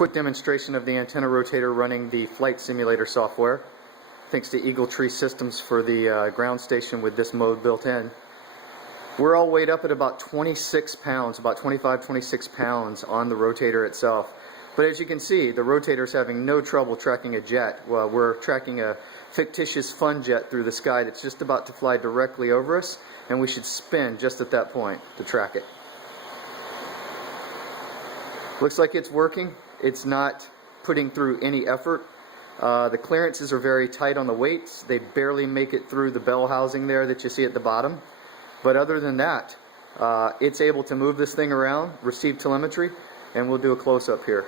Quick demonstration of the antenna rotator running the flight simulator software. Thanks to Eagle Tree Systems for the ground station with this mode built in. We're all weighed up at about 26 pounds, about 25, 26 pounds on the rotator itself. But as you can see, the rotator is having no trouble tracking a jet. Well, we're tracking a fictitious fun jet through the sky that's just about to fly directly over us, and we should spin just at that point to track it. Looks like it's working. It's not putting through any effort. The clearances are very tight on the weights. They barely make it through the bell housing there that you see at the bottom. But other than that, it's able to move this thing around, receive telemetry, and we'll do a close-up here.